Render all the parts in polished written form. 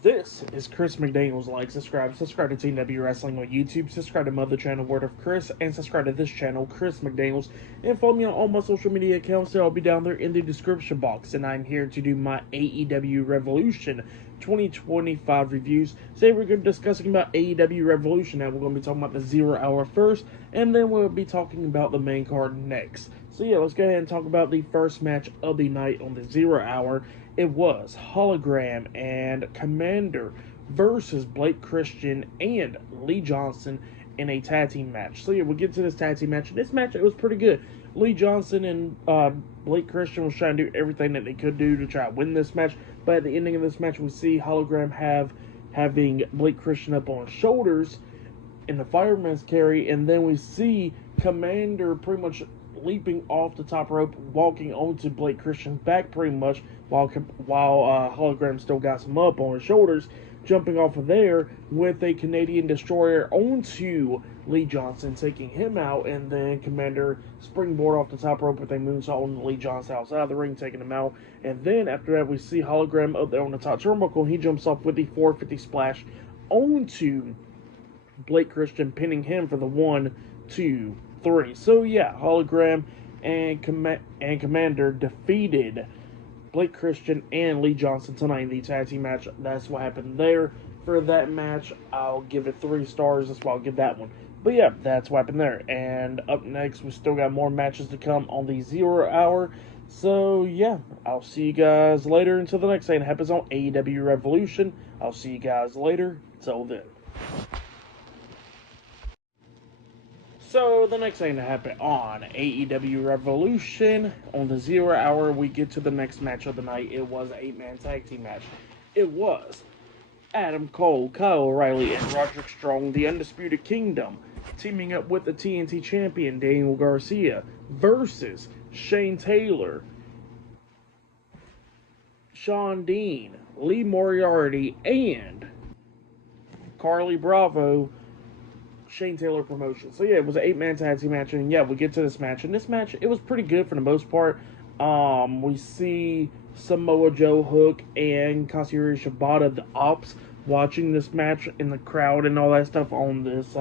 This is Chris McDaniels. Like, subscribe to TW Wrestling on YouTube, subscribe to my other channel, Word of Chris, and subscribe to this channel, Chris McDaniels, and follow me on all my social media accounts. They'll all be down there in the description box. And I'm here to do my AEW Revolution 2025 reviews. Today we're going to be discussing about AEW Revolution. Now we're going to be talking about the 0 Hour first, and then we'll be talking about the main card next. So yeah, let's go ahead and talk about the first match of the night on the 0 Hour. It was Hologram and Commander versus Blake Christian and Lee Johnson in a tag team match. So yeah, we'll get to this tag team match. This match, it was pretty good. Lee Johnson and Blake Christian was trying to do everything that they could do to try to win this match. But at the ending of this match, we see Hologram having Blake Christian up on his shoulders in the fireman's carry, and then we see Commander pretty much leaping off the top rope, walking onto Blake Christian's back pretty much, while Hologram still got some up on his shoulders, jumping off of there with a Canadian Destroyer onto Lee Johnson, taking him out, and then Commander springboard off the top rope with a moonsault on Lee Johnson outside of the ring, taking him out. And then after that, we see Hologram up there on the top turnbuckle, and he jumps off with the 450 splash onto Blake Christian, pinning him for the 1, 2, 3. So yeah, Hologram and Commander defeated Blake Christian and Lee Johnson tonight in the tag team match. That's what happened there. For that match, I'll give it 3 stars. That's why I'll give that one. But yeah, that's what happened there. And up next, we still got more matches to come on the 0 Hour. So yeah, I'll see you guys later until the next thing that happens on AEW Revolution. I'll see you guys later. Till then. So, the next thing to happen on AEW Revolution, on the 0 Hour, we get to the next match of the night. It was an 8-man tag team match. It was Adam Cole, Kyle O'Reilly, and Roderick Strong, the Undisputed Kingdom, teaming up with the TNT Champion, Daniel Garcia, versus Shane Taylor, Shawn Dean, Lee Moriarty, and Carly Bravo, Shane Taylor promotion. So yeah, it was an 8-man tag team match, and yeah, we get to this match. And this match, it was pretty good for the most part. We see Samoa Joe, Hook, and Katsuyori Shibata, the Ops, watching this match in the crowd and all that stuff on this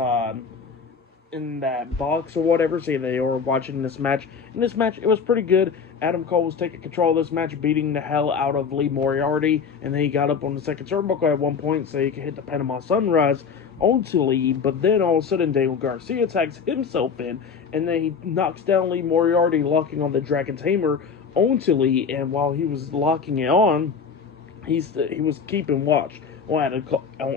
in that box or whatever. So they were watching this match. In this match, it was pretty good. Adam Cole was taking control of this match, beating the hell out of Lee Moriarty, and then he got up on the second turnbuckle at one point so he could hit the Panama Sunrise onto Lee, but then all of a sudden Daniel Garcia tags himself in, and then he knocks down Lee Moriarty, locking on the Dragon Tamer onto Lee, and while he was locking it on, he was keeping watch on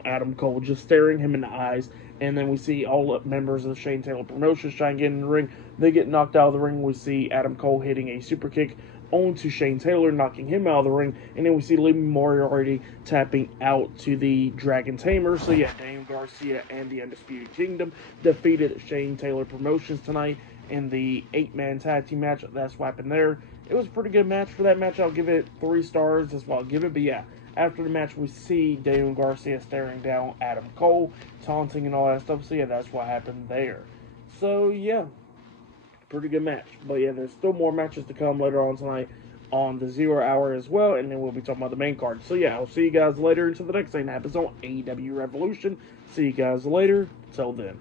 Adam Cole, just staring him in the eyes. And then we see all members of the Shane Taylor Promotions try and get in the ring. They get knocked out of the ring. We see Adam Cole hitting a super kick onto Shane Taylor, knocking him out of the ring. And then we see Lee Moriarty tapping out to the Dragon Tamer. So yeah, Daniel Garcia and the Undisputed Kingdom defeated Shane Taylor Promotions tonight in the 8-man tag team match. That's what happened there. It was a pretty good match. For that match, I'll give it 3 stars. That's what I'll give it. But yeah, after the match, we see Daniel Garcia staring down Adam Cole, taunting and all that stuff. So yeah, that's what happened there. So yeah, pretty good match. But yeah, there's still more matches to come later on tonight on the 0 Hour as well, and then we'll be talking about the main card. So yeah, I'll see you guys later until the next thing that happens on AEW Revolution. See you guys later. Till then.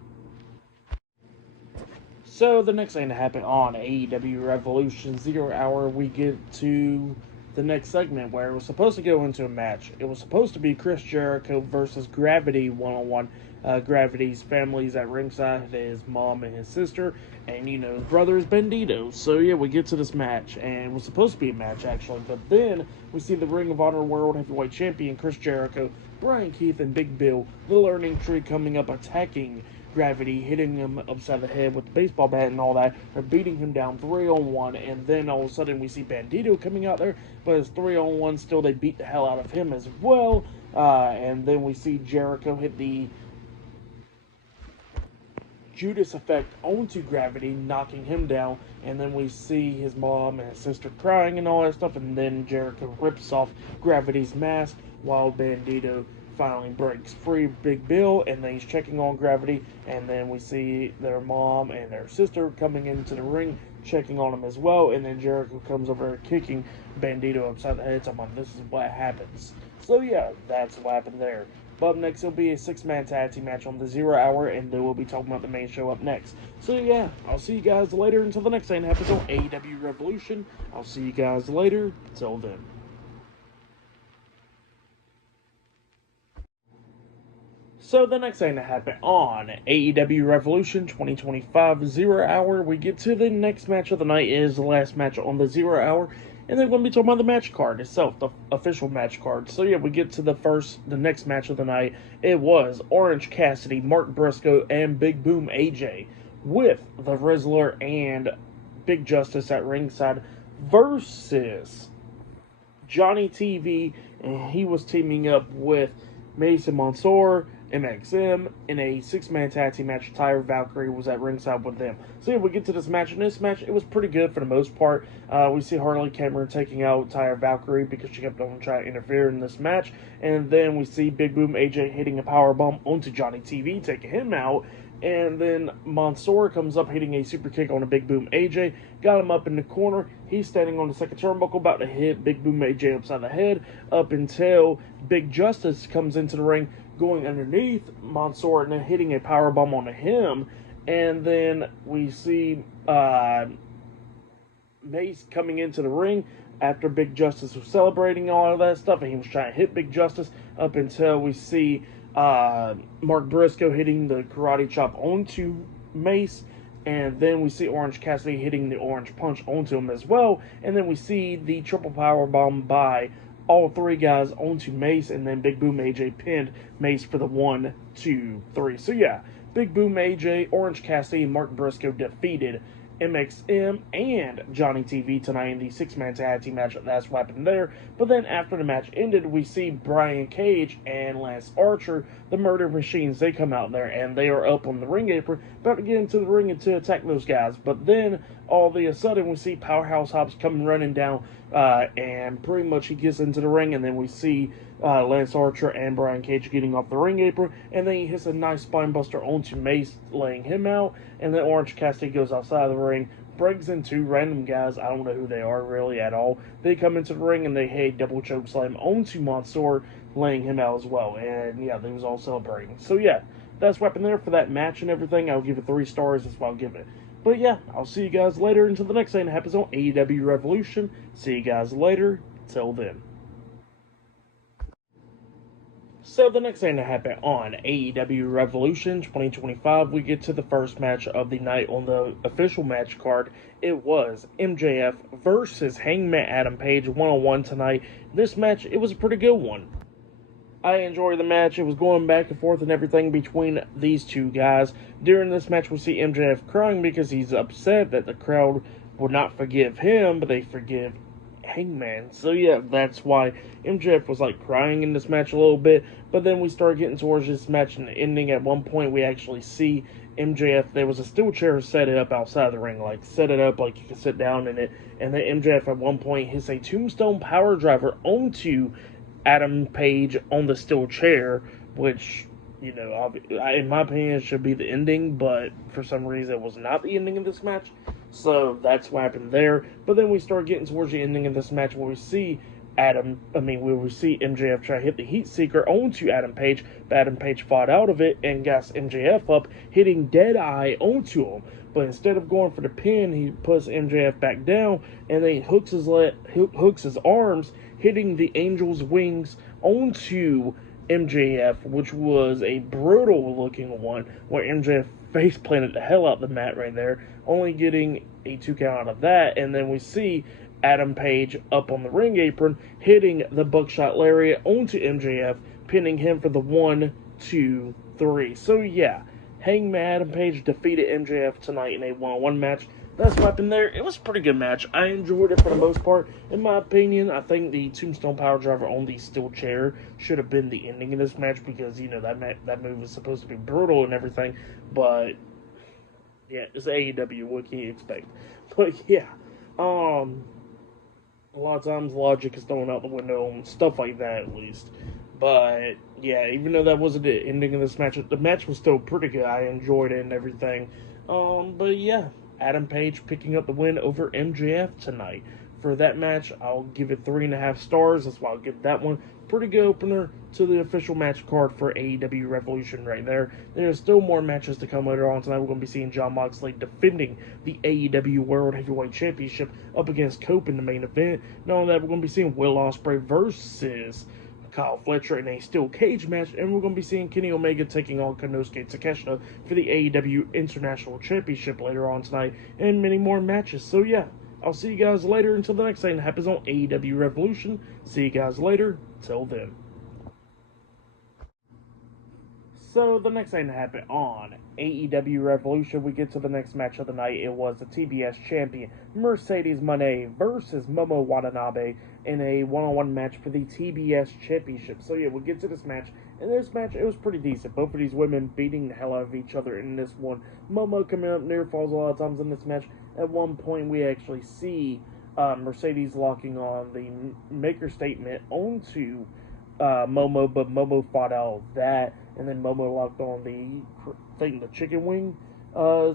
So the next thing to happen on AEW Revolution 0 Hour, we get to the next segment where it was supposed to go into a match. It was supposed to be Chris Jericho versus Gravity one-on-one. Gravity's family's at ringside, his mom and his sister, and his brother is Bandito. So yeah, we get to this match, and it was supposed to be a match actually, but then we see the Ring of Honor World Heavyweight Champion Chris Jericho, Brian Keith, and Big Bill, the Learning Tree, coming up attacking Gravity, hitting him upside the head with the baseball bat and all that. They're beating him down 3-on-1, and then all of a sudden we see Bandito coming out there, but it's 3-on-1 still. They beat the hell out of him as well, and then we see Jericho hit the Judas effect onto Gravity, knocking him down, and then we see his mom and his sister crying and all that stuff, and then Jericho rips off Gravity's mask while Bandito finally breaks free Big Bill, and then he's checking on Gravity, and then we see their mom and their sister coming into the ring, checking on him as well, and then Jericho comes over kicking Bandito upside the head, talking about this is what happens. So yeah, that's what happened there. But up next, it'll be a six-man tag team match on the 0 Hour, and then we'll be talking about the main show up next. So yeah, I'll see you guys later until the next thing happens on AEW Revolution. I'll see you guys later. Till then. So the next thing to happen on AEW Revolution 2025 0 Hour, we get to the next match of the night. It is the last match on the 0 Hour, and then we're going to be talking about the match card itself, the official match card. So yeah, we get to the next match of the night. It was Orange Cassidy, Mark Briscoe, and Big Boom AJ with the Rizzler and Big Justice at ringside versus Johnny TV, and he was teaming up with Mason Mansoor, MXM, in a six-man tag team match. Tyra Valkyrie was at ringside with them. So yeah, we get to this match. In this match, it was pretty good for the most part. We see Harley Cameron taking out Tyra Valkyrie because she kept on trying to interfere in this match. And then we see Big Boom AJ hitting a powerbomb onto Johnny TV, taking him out. And then Mansoor comes up hitting a super kick on a Big Boom AJ. Got him up in the corner. He's standing on the second turnbuckle about to hit Big Boom AJ upside the head up until Big Justice comes into the ring going underneath Mansoor and then hitting a powerbomb onto him. And then we see Mace coming into the ring after Big Justice was celebrating all of that stuff, and he was trying to hit Big Justice up until we see Mark Briscoe hitting the karate chop onto Mace, and then we see Orange Cassidy hitting the orange punch onto him as well, and then we see the triple power bomb by all three guys onto Mace, and then Big Boom AJ pinned Mace for the 1, 2, 3. So yeah, Big Boom AJ, Orange Cassidy, and Mark Briscoe defeated MXM and Johnny TV tonight in the six-man tag team match. That's what happened there. But then after the match ended, we see Brian Cage and Lance Archer, the Murder Machines. They come out there and they are up on the ring apron, about to get into the ring and to attack those guys. But then all of a sudden we see Powerhouse Hobbs coming running down, and pretty much he gets into the ring, and then we see Lance Archer and Brian Cage getting off the ring apron, and then he hits a nice spine buster onto Mace, laying him out, and then Orange Cassidy goes outside of the ring, breaks into random guys. I don't know who they are really at all. They come into the ring and they hit double choke slam onto Mansoor, laying him out as well. And yeah, they was all celebrating. So yeah, that's what happened there for that match and everything. I'll give it 3 stars. That's what I'll give it. But yeah, I'll see you guys later until the next thing that happens on AEW Revolution. See you guys later. Till then. So the next thing to happen on AEW Revolution 2025, we get to the first match of the night on the official match card. It was MJF versus Hangman Adam Page one-on-one tonight. This match, it was a pretty good one. I enjoyed the match. It was going back and forth and everything between these two guys. During this match, we see MJF crying because he's upset that the crowd will not forgive him, but they forgive Hangman. So yeah, that's why MJF was like crying in this match a little bit. But then we started getting towards this match and the ending. At one point, we actually see MJF. There was a steel chair set up outside the ring, like set it up like you could sit down in it. And then MJF at one point hits a tombstone power driver onto Adam Page on the steel chair, which, you know, in my opinion, it should be the ending, but for some reason it was not the ending of this match. So that's what happened there. But then we start getting towards the ending of this match where we see MJF try to hit the Heat Seeker onto Adam Page, but Adam Page fought out of it and got MJF up, hitting Deadeye onto him. But instead of going for the pin, he puts MJF back down, and then hooks his arms, hitting the Angel's wings onto MJF, which was a brutal-looking one, where MJF face-planted the hell out the mat right there, only getting a 2 count out of that. And then we see Adam Page up on the ring apron, hitting the Buckshot Lariat onto MJF, pinning him for the 1, 2, 3. So yeah, Hangman Adam Page defeated MJF tonight in a one-on-one match. That's what happened there. It was a pretty good match. I enjoyed it for the most part. In my opinion, I think the Tombstone Power Driver on the steel chair should have been the ending of this match because, you know, that move was supposed to be brutal and everything. But, yeah, it's AEW. What can you expect? But, yeah, a lot of times logic is thrown out the window and stuff like that, at least. But, yeah, even though that wasn't the ending of this match, the match was still pretty good. I enjoyed it and everything. But, yeah. Adam Page picking up the win over MJF tonight for that match. I'll give it 3.5 stars. That's why I'll give that one. Pretty good opener to the official match card for AEW Revolution right there. There's still more matches to come later on tonight. We're going to be seeing Jon Moxley defending the AEW World Heavyweight Championship up against Cope in the main event. Not only that, we're going to be seeing Will Ospreay versus Kyle Fletcher in a steel cage match, and we're going to be seeing Kenny Omega taking on Konosuke Takeshita for the AEW International Championship later on tonight, and many more matches. So yeah, I'll see you guys later until the next thing that happens on AEW Revolution. See you guys later. Till then. So the next thing that happened on AEW Revolution, we get to the next match of the night. It was the TBS champion Mercedes Mone versus Momo Watanabe in a one-on-one match for the TBS championship. So yeah, we'll get to this match. In this match, it was pretty decent. Both of these women beating the hell out of each other in this one. Momo coming up near falls a lot of times in this match. At one point, we actually see Mercedes locking on the Maker Statement onto Momo, but Momo fought out that, and then Momo locked on the chicken wing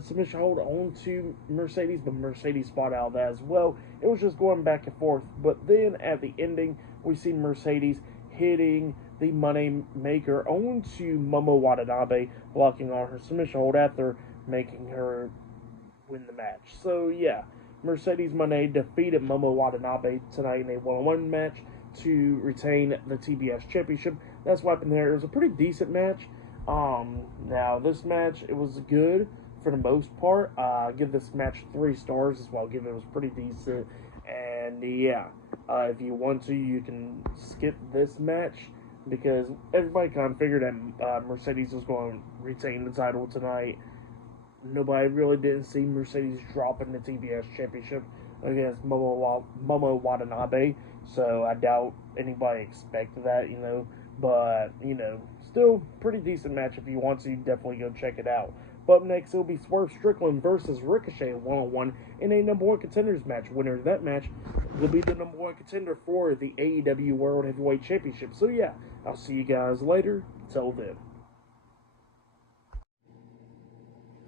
submission hold onto Mercedes, but Mercedes fought out that as well. It was just going back and forth, but then at the ending, we see Mercedes hitting the Money Maker onto Momo Watanabe, locking on her submission hold after making her win the match. So yeah, Mercedes Moné defeated Momo Watanabe tonight in a one-on-one match to retain the TBS championship. That's what happened there. It was a pretty decent match. Now this match, it was good for the most part. I give this match 3 stars as well. I'll give it was pretty decent. And yeah, if you want to, you can skip this match because everybody kind of figured that Mercedes was going to retain the title tonight. Nobody really didn't see Mercedes dropping the TBS championship against Momo Watanabe, so I doubt anybody expected that, but, still pretty decent match. If you want to, definitely go check it out. But up next, it'll be Swerve Strickland versus Ricochet one-on-one in a number 1 contenders match. Winner of that match will be the number 1 contender for the AEW World Heavyweight Championship. So yeah, I'll see you guys later. Till then.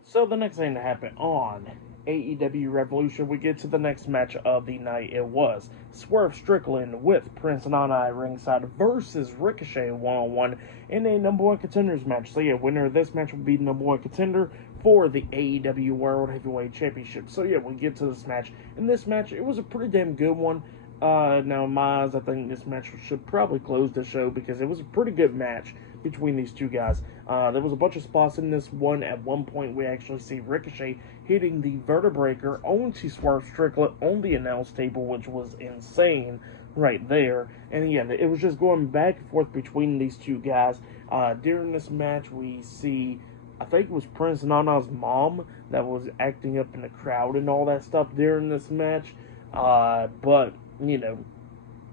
So the next thing that happened on AEW Revolution, we get to the next match of the night. It was Swerve Strickland with Prince Nana ringside versus Ricochet one-on-one in a number 1 contenders match. So yeah, winner of this match will be the number 1 contender for the AEW World Heavyweight Championship. So yeah, we get to this match. In this match, it was a pretty damn good one. Now in my eyes, I think this match should probably close the show because it was a pretty good match between these two guys. There was a bunch of spots in this one. At one point, we actually see Ricochet hitting the Vertebreaker onto Swerve Strickland on the announce table, which was insane right there. And yeah, it was just going back and forth between these two guys. During this match, we see, I think it was Prince Nana's mom that was acting up in the crowd and all that stuff during this match. But,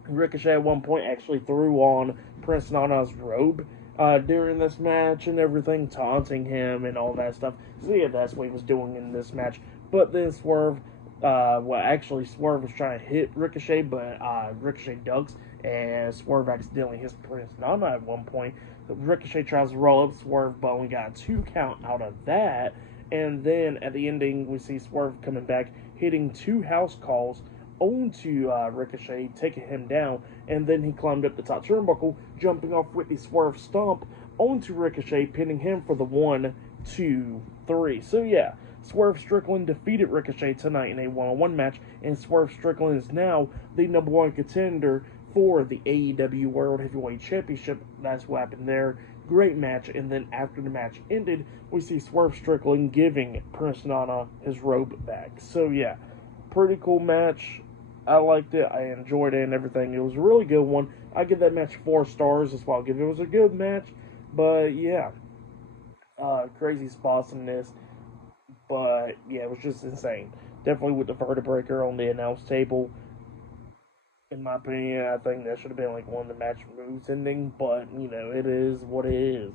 Ricochet at one point actually threw on Prince Nana's robe during this match and everything, taunting him and all that stuff. So yeah, that's what he was doing in this match. But then Swerve, Swerve was trying to hit Ricochet, but Ricochet ducks, and Swerve accidentally hits Prince Nana at one point. Ricochet tries to roll up Swerve, but only got a 2 count out of that. And then at the ending, we see Swerve coming back, hitting 2 house calls onto Ricochet, taking him down, and then he climbed up the top turnbuckle, jumping off with the Swerve Stomp onto Ricochet, pinning him for the 1, 2, 3. So yeah, Swerve Strickland defeated Ricochet tonight in a one-on-one match, and Swerve Strickland is now the number 1 contender for the AEW World Heavyweight Championship. That's what happened there. Great match, and then after the match ended, we see Swerve Strickland giving Prince Nana his robe back. So yeah, pretty cool match. I liked it. I enjoyed it and everything. It was a really good one. I give that match 4 stars as well. It was a good match, but yeah, crazy spots in this. But yeah, it was just insane. Definitely with the Vertebreaker on the announce table. In my opinion, I think that should have been like one of the match moves ending, but it is what it is.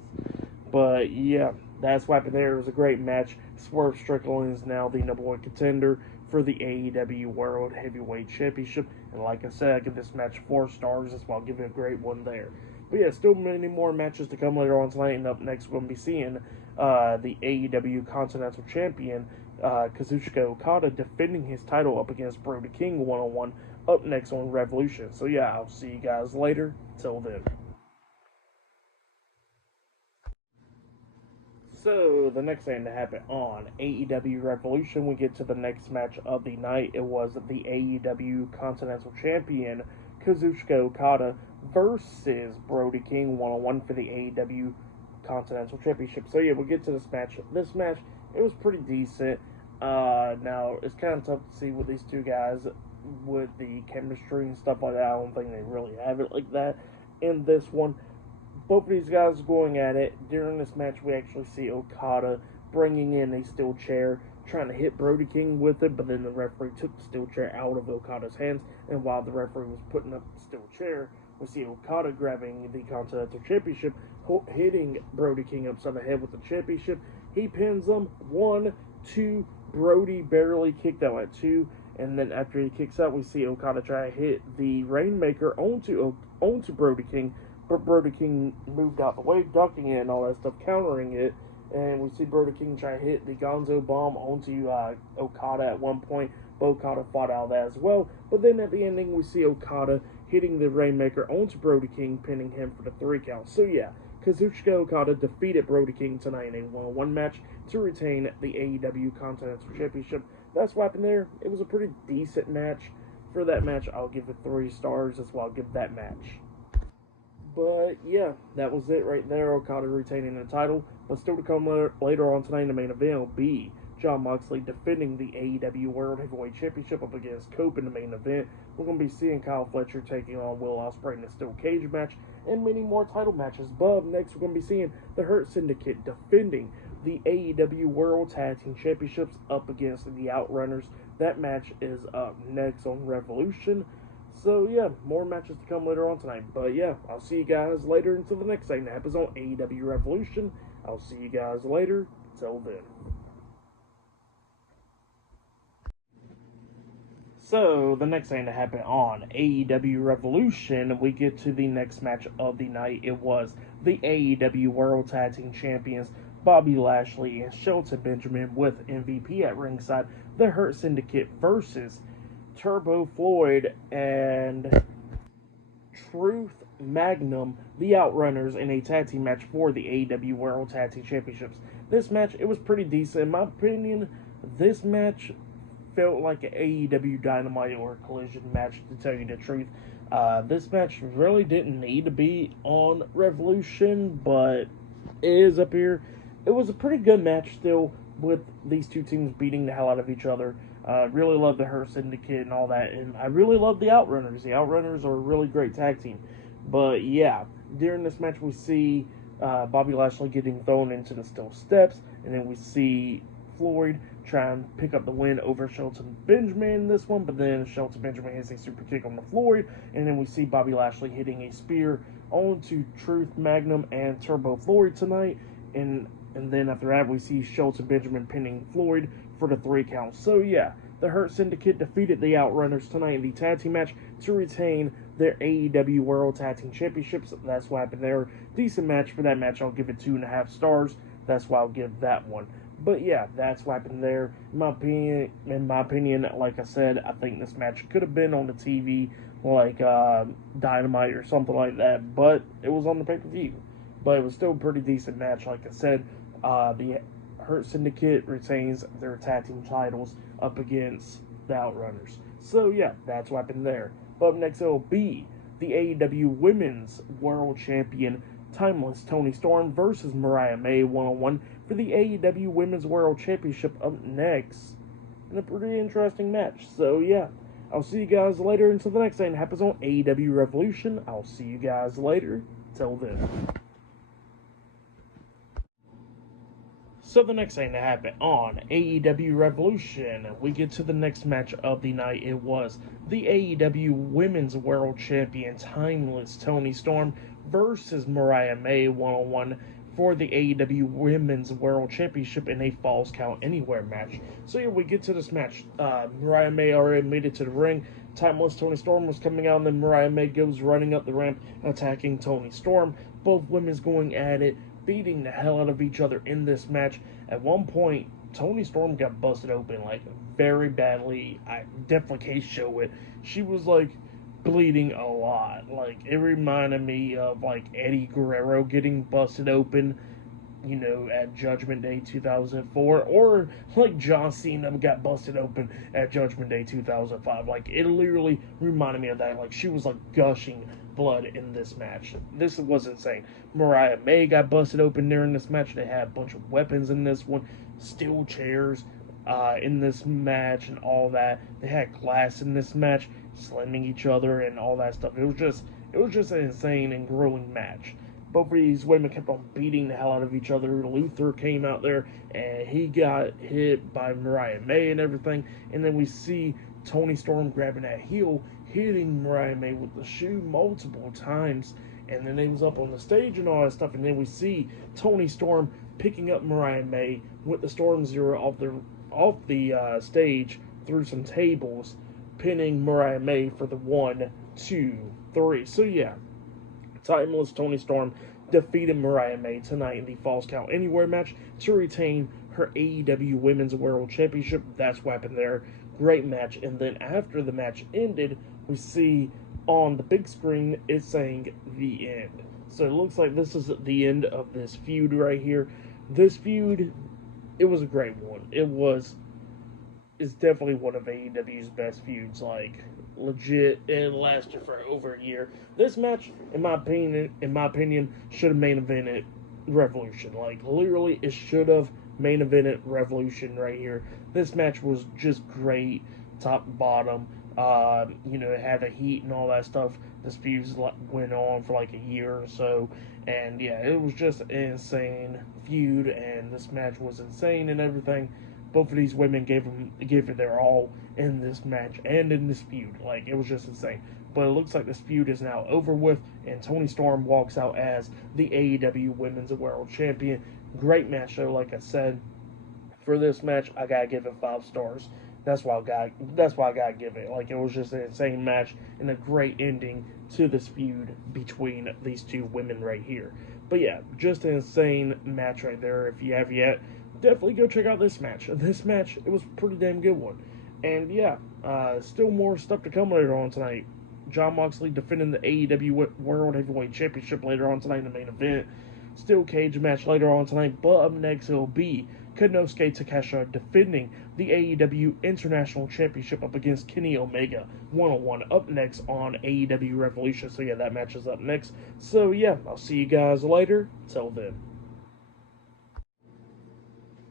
But yeah, that's what happened there. It was a great match. Swerve Strickland is now the number 1 contender for the AEW World Heavyweight Championship. And like I said, I give this match 4 stars. That's why I'll give it a great one there. But yeah, still many more matches to come later on tonight. And up next, we're going to be seeing the AEW Continental Champion, Kazuchika Okada, defending his title up against Brody King one-on-one up next on Revolution. So yeah, I'll see you guys later. Till then. So, the next thing to happen on AEW Revolution, we get to the next match of the night. It was the AEW Continental Champion, Kazuchika Okada, versus Brody King, one-on-one for the AEW Continental Championship. So, yeah, we'll get to this match. This match, it was pretty decent. Now, it's kind of tough to see with these two guys with the chemistry and stuff like that. I don't think they really have it like that in this one. Both of these guys going at it. During this match, we actually see Okada bringing in a steel chair, trying to hit Brody King with it, but then the referee took the steel chair out of Okada's hands, and while the referee was putting up the steel chair, we see Okada grabbing the Continental Championship, hitting Brody King upside the head with the championship. He pins him. 1, 2. Brody barely kicked out at 2, and then after he kicks out, we see Okada try to hit the Rainmaker onto Brody King, but Brody King moved out the way, ducking it and all that stuff, countering it. And we see Brody King try to hit the Gonzo Bomb onto Okada at one point, but Okada fought out of that as well. But then at the ending, we see Okada hitting the Rainmaker onto Brody King, pinning him for the 3 count. So yeah, Kazuchika Okada defeated Brody King tonight in a 1-on-1 match to retain the AEW Continental Championship. That's what happened there. It was a pretty decent match. For that match, I'll give it 3 stars. That's why I'll give that match. But yeah, that was it right there. Okada retaining the title. But still to come later on tonight in the main event will be Jon Moxley defending the AEW World Heavyweight Championship up against Cope in the main event. We're going to be seeing Kyle Fletcher taking on Will Ospreay in a steel cage match and many more title matches. But next we're going to be seeing the Hurt Syndicate defending the AEW World Tag Team Championships up against the Outrunners. That match is up next on Revolution. So yeah, more matches to come later on tonight. But yeah, I'll see you guys later until the next thing that happens on AEW Revolution. I'll see you guys later. Till then. So, the next thing to happen on AEW Revolution, we get to the next match of the night. It was the AEW World Tag Team Champions, Bobby Lashley and Shelton Benjamin with MVP at ringside. The Hurt Syndicate versus Turbo Floyd and Truth Magnum, the Outrunners, in a tag team match for the AEW World Tag Team Championships. This match, it was pretty decent. In my opinion, this match felt like an AEW Dynamite or Collision match, to tell you the truth. This match really didn't need to be on Revolution, but it is up here. It was a pretty good match still, with these two teams beating the hell out of each other. Really love the Hurt Syndicate and all that, and I really love the Outrunners. The Outrunners are a really great tag team. But yeah, during this match we see Bobby Lashley getting thrown into the steel steps, and then we see Floyd try and pick up the win over Shelton Benjamin in this one, but then Shelton Benjamin hits a super kick on the Floyd, and then we see Bobby Lashley hitting a spear onto Truth Magnum and Turbo Floyd tonight, and then after that we see Shelton Benjamin pinning Floyd for the 3 count. So yeah, the Hurt Syndicate defeated the Outrunners tonight in the tag team match to retain their AEW World Tag Team Championships. That's what happened there. Decent match. For that match, I'll give it 2.5 stars. That's why I'll give that one. But yeah, that's what happened there. In my opinion, like I said, I think this match could have been on the TV, like Dynamite or something like that, but it was on the pay-per-view. But it was still a pretty decent match. Like I said, the Hurt Syndicate retains their tag team titles up against the Outrunners. So yeah, that's what happened there. But up next, it will be the AEW Women's World Champion Timeless Toni Storm versus Mariah May 1-on-1 for the AEW Women's World Championship up next. In a pretty interesting match. So yeah, I'll see you guys later until the next thing happens on AEW Revolution. I'll see you guys later. Till then. So the next thing to happen on AEW Revolution, we get to the next match of the night. It was the AEW Women's World Champion Timeless Toni Storm versus Mariah May 1-on-1 for the AEW Women's World Championship in a Falls Count Anywhere match. So yeah, we get to this match. Mariah May already made it to the ring. Timeless Toni Storm was coming out, and then Mariah May goes running up the ramp, attacking Toni Storm. Both women's going at it, beating the hell out of each other in this match. At one point, Toni Storm got busted open like very badly. I definitely can't show it. She was like bleeding a lot. Like it reminded me of like Eddie Guerrero getting busted open, you know, at Judgment Day 2004, or like John Cena got busted open at Judgment Day 2005. Like it literally reminded me of that. Like she was like gushing blood in this match. This was insane. Mariah May got busted open during this match. They had a bunch of weapons in this one, steel chairs in this match, and all that. They had glass in this match, slamming each other and all that stuff. It was just an insane and grueling match. Both of these women kept on beating the hell out of each other. Luther came out there and he got hit by Mariah May and everything. And then we see Toni Storm grabbing that heel, hitting Mariah May with the shoe multiple times. And then they was up on the stage and all that stuff. And then we see Toni Storm picking up Mariah May with the Storm Zero off the stage through some tables, pinning Mariah May for the 1, 2, 3. So yeah. Timeless Toni Storm defeated Mariah May tonight in the Falls Count Anywhere match to retain her AEW Women's World Championship. That's what happened there. Great match. And then after the match ended, we see on the big screen it's saying the end. So it looks like this is the end of this feud right here. This feud, it was a great one. It's definitely one of AEW's best feuds. Like legit, it lasted for over a year. This match, in my opinion, should have main evented Revolution. Like literally, it should have main evented Revolution right here. This match was just great, top to bottom. You know, it had the heat and all that stuff. This feud went on for like a year or so, and yeah, it was just an insane feud, and this match was insane and everything. Both of these women gave it their all in this match and in this feud. Like, it was just insane. But it looks like this feud is now over with, and Toni Storm walks out as the AEW Women's World Champion. Great match, though, like I said. For this match, I gotta give it 5 stars. That's why I gotta give it. Like, it was just an insane match and a great ending to this feud between these two women right here. But yeah, just an insane match right there. If you have yet, definitely go check out this match. This match, it was a pretty damn good one. And yeah, still more stuff to come later on tonight. Jon Moxley defending the AEW World Heavyweight Championship later on tonight in the main event. Steel cage match later on tonight. But up next, it'll be Konosuke Takeshita defending the AEW International Championship up against Kenny Omega 1-on-1 up next on AEW Revolution. So yeah, that match is up next. So yeah, I'll see you guys later. Till then.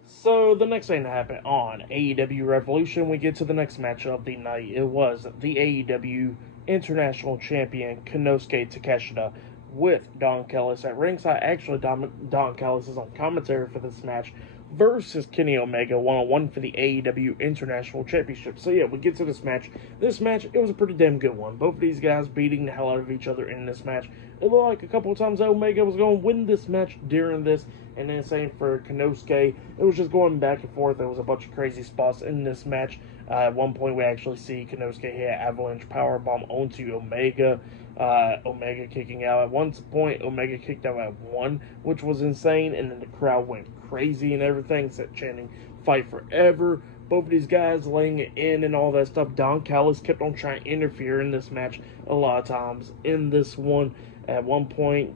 So the next thing that happened on AEW Revolution, we get to the next match of the night. It was the AEW International Champion Konosuke Takeshita with Don Callis at ringside. Actually, Don Callis is on commentary for this match versus Kenny Omega 1-on-1 for the AEW International Championship. So yeah, we get to this match. This match, it was a pretty damn good one. Both of these guys beating the hell out of each other in this match. It looked like a couple of times that Omega was going to win this match during this, and then same for Konosuke. It was just going back and forth. There was a bunch of crazy spots in this match. At one point, we actually see Konosuke hit an avalanche powerbomb onto Omega. Omega kicking out. At one point, Omega kicked out at 1, which was insane, and then the crowd went crazy and everything, set chanting "Fight Forever." Both of these guys laying it in and all that stuff. Don Callis kept on trying to interfere in this match a lot of times. In this one, at one point,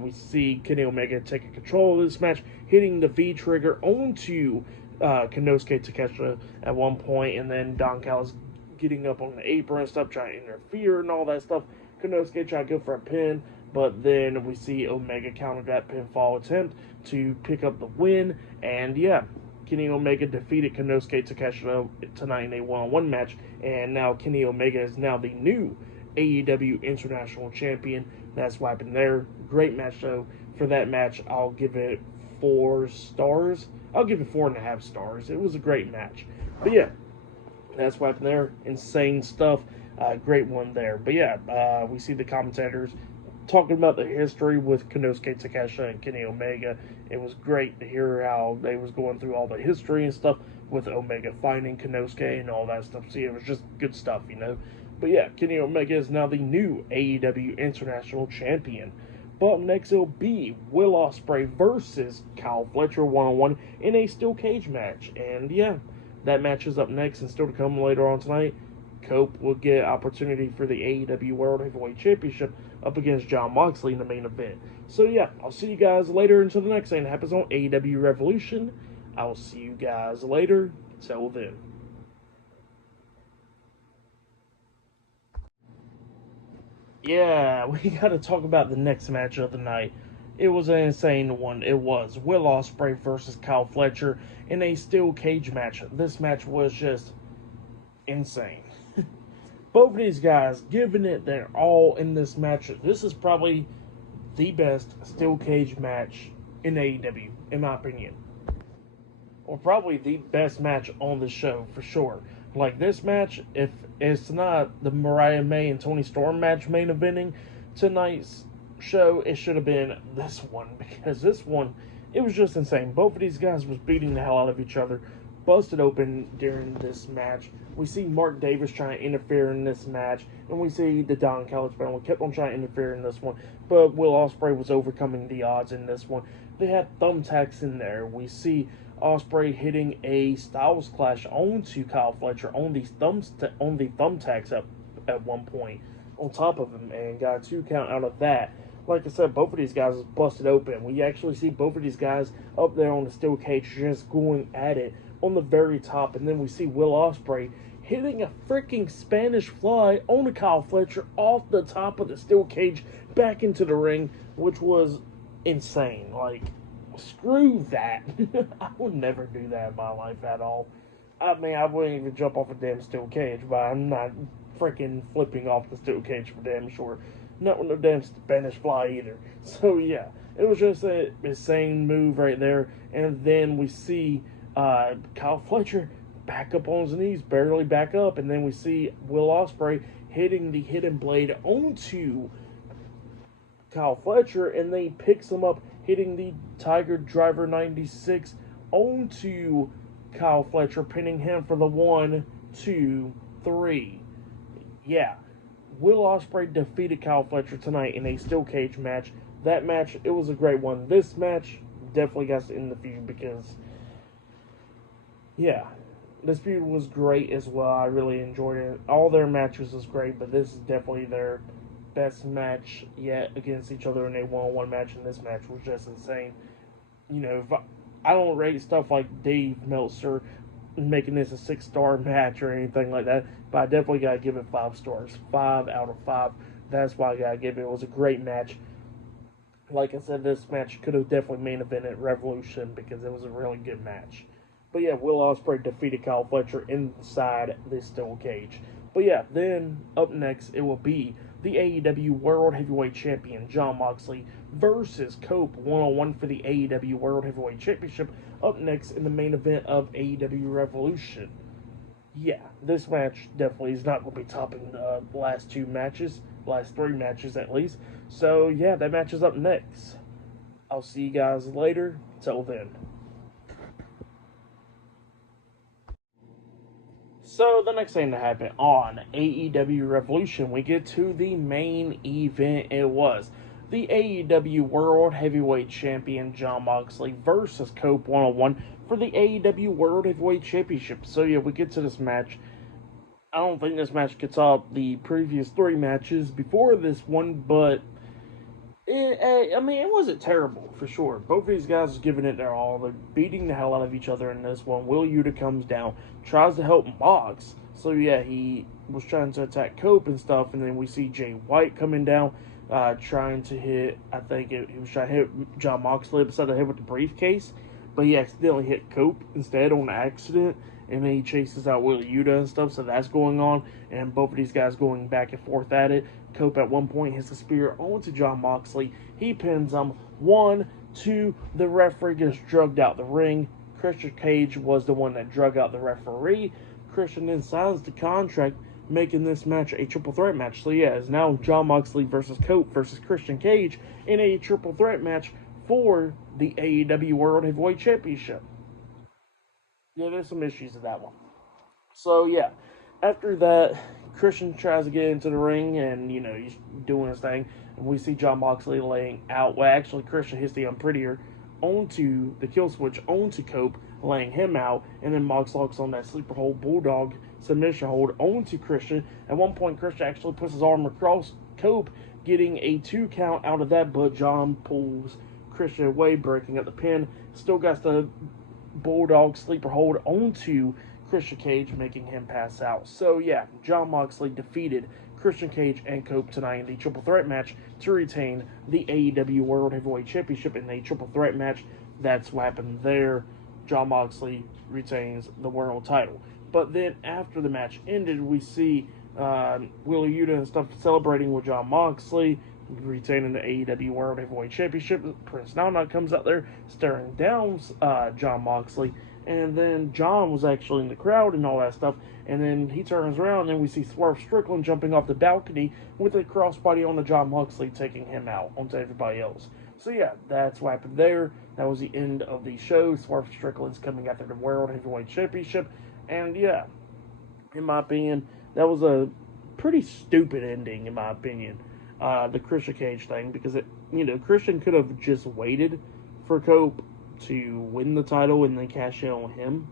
we see Kenny Omega taking control of this match, hitting the V trigger onto Konosuke Takeshita at one point, and then Don Callis getting up on the apron and stuff, trying to interfere and all that stuff. Konosuke trying to go for a pin, but then we see Omega counter that pinfall attempt to pick up the win, and yeah, Kenny Omega defeated Konosuke Takeshita tonight in a 1-on-1 match, and now Kenny Omega is now the new AEW International Champion. That's what happened there. Great match, though. For that match, I'll give it 4 stars. I'll give it 4.5 stars. It was a great match. But yeah, that's what happened there. Insane stuff. Great one there. But yeah, we see the commentators talking about the history with Konosuke Takeshita and Kenny Omega. It was great to hear how they was going through all the history and stuff with Omega finding Konosuke and all that stuff. See, it was just good stuff, you know. But yeah, Kenny Omega is now the new AEW International Champion. But up next it'll be Will Ospreay versus Kyle Fletcher one-on-one in a steel cage match. And yeah, that match is up next, and still to come later on tonight. Cope will get opportunity for the AEW World Heavyweight Championship up against Jon Moxley in the main event. So yeah, I'll see you guys later until the next thing that happens on AEW Revolution. I will see you guys later. Till then. Yeah, we gotta talk about the next match of the night. It was an insane one. It was Will Ospreay versus Kyle Fletcher in a steel cage match. This match was just insane. Both of these guys giving it their all in this match. This is probably the best steel cage match in AEW, in my opinion. Or probably the best match on the show, for sure. Like, this match, if it's not the Mariah May and Toni Storm match main eventing tonight's show, it should have been this one. Because this one, it was just insane. Both of these guys was beating the hell out of each other. Busted open during this match. We see Mark Davis trying to interfere in this match, and we see the Don Callis family kept on trying to interfere in this one, but Will Ospreay was overcoming the odds in this one. They had thumbtacks in there. We see Ospreay hitting a Styles Clash onto Kyle Fletcher on the thumbtacks at one point on top of him, and got a 2 count out of that. Like I said, both of these guys is busted open. We actually see both of these guys up there on the steel cage just going at it on the very top, and then we see Will Ospreay hitting a freaking Spanish fly on Kyle Fletcher off the top of the steel cage back into the ring, which was insane. Like, screw that. I would never do that in my life at all. I mean, I wouldn't even jump off a damn steel cage, but I'm not freaking flipping off the steel cage for damn sure. Not with no damn Spanish fly either. So yeah, it was just an insane move right there. And then we see Kyle Fletcher back up on his knees, barely back up, and then we see Will Ospreay hitting the hidden blade onto Kyle Fletcher, and then he picks him up, hitting the Tiger Driver 96 onto Kyle Fletcher, pinning him for the 1, 2, 3. Yeah, Will Ospreay defeated Kyle Fletcher tonight in a steel cage match. That match, it was a great one. This match definitely got to end the feud because, yeah, this feud was great as well. I really enjoyed it. All their matches was great, but this is definitely their best match yet against each other in a one-on-one match, and this match was just insane. You know, I don't rate stuff like Dave Meltzer making this a 6-star match or anything like that, but I definitely gotta give it 5 stars. 5 out of 5. That's why I gotta give it. It was a great match. Like I said, this match could have definitely main evented Revolution because it was a really good match. But yeah, Will Ospreay defeated Kyle Fletcher inside this steel cage. But yeah, then up next it will be the AEW World Heavyweight Champion Jon Moxley versus Cope one-on-one for the AEW World Heavyweight Championship up next in the main event of AEW Revolution. Yeah, this match definitely is not going to be topping the last 2 matches, last 3 matches at least. So yeah, that match is up next. I'll see you guys later. Till then. So the next thing to happen on AEW Revolution, we get to the main event. It was the AEW World Heavyweight Champion Jon Moxley versus Cope one-on-one for the AEW World Heavyweight Championship. So yeah, we get to this match. I don't think this match gets up the previous 3 matches before this one, but it wasn't terrible, for sure. Both of these guys are giving it their all. They're beating the hell out of each other in this one. Will Yuta comes down, tries to help Mox. So, yeah, he was trying to attack Cope and stuff. And then we see Jay White coming down, trying to hit, he was trying to hit Jon Moxley upside the head with the briefcase. But he accidentally hit Cope instead on accident. And then he chases out Will Yuta and stuff, so that's going on. And both of these guys going back and forth at it. Cope at one point hits a spear onto Jon Moxley. He pins him. 1, 2, the referee gets drugged out the ring. Christian Cage was the one that drug out the referee. Christian then signs the contract, making this match a triple threat match. So yeah, it's now Jon Moxley versus Cope versus Christian Cage in a triple threat match for the AEW World Heavyweight Championship. Yeah, there's some issues with that one. So, yeah, after that, Christian tries to get into the ring and, he's doing his thing. and we see Jon Moxley laying out. Well, actually, Christian hits the Unprettier onto the kill switch onto Cope, laying him out, and then Mox locks on that sleeper hold bulldog submission hold onto Christian. At one point, Christian actually puts his arm across Cope, getting a 2 count out of that, but John pulls Christian away, breaking up the pin. Still got the bulldog sleeper hold onto Christian Cage, making him pass out. So yeah, Jon Moxley defeated Christian Cage and Cope tonight in the triple threat match to retain the AEW World Heavyweight Championship in a triple threat match. That's what happened there. Jon Moxley retains the world title. But then after the match ended, we see Wheeler Yuta and stuff celebrating with Jon Moxley, retaining the AEW World Heavyweight Championship. Prince Nana comes out there staring down Jon Moxley, and then John was actually in the crowd and all that stuff, and then he turns around and then we see Swerve Strickland jumping off the balcony with a crossbody on the Jon Moxley, taking him out onto everybody else. So yeah, that's what happened there. That was the end of the show. Swerve Strickland's coming after the World Heavyweight Championship, and yeah, in my opinion, that was a pretty stupid ending, in my opinion. The Christian Cage thing, because Christian could have just waited for Cope to win the title and then cash in on him,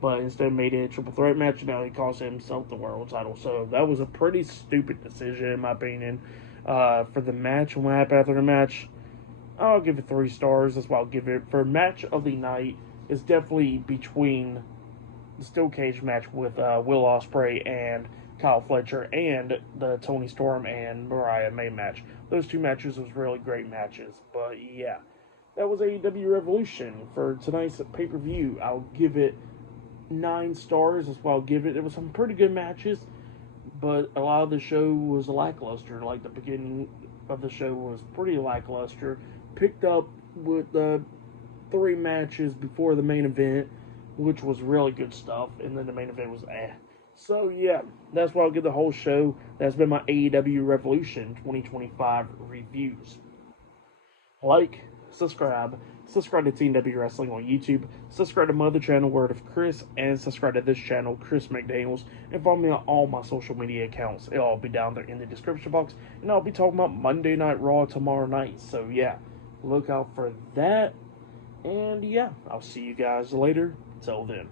but instead made it a triple threat match, and now he cost himself the world title. So that was a pretty stupid decision, in my opinion. For the match, and what happened after the match, I'll give it 3 stars. That's what I'll give it. For match of the night, it's definitely between the steel cage match with Will Ospreay and Kyle Fletcher, and the Toni Storm and Mariah May match. Those 2 matches was really great matches. But yeah, that was AEW Revolution. For tonight's pay-per-view, I'll give it 9 stars. That's what I'll give it. There were some pretty good matches, but a lot of the show was lackluster. Like the beginning of the show was pretty lackluster. Picked up with the 3 matches before the main event, which was really good stuff, and then the main event was So yeah, that's what I'll give the whole show. That's been my AEW Revolution 2025 reviews. Like, subscribe to TNW Wrestling on YouTube, subscribe to my other channel, Word of Chris, and subscribe to this channel, Chris McDaniels, and follow me on all my social media accounts. It'll all be down there in the description box, and I'll be talking about Monday Night Raw tomorrow night. So yeah, look out for that, and yeah, I'll see you guys later. Till then.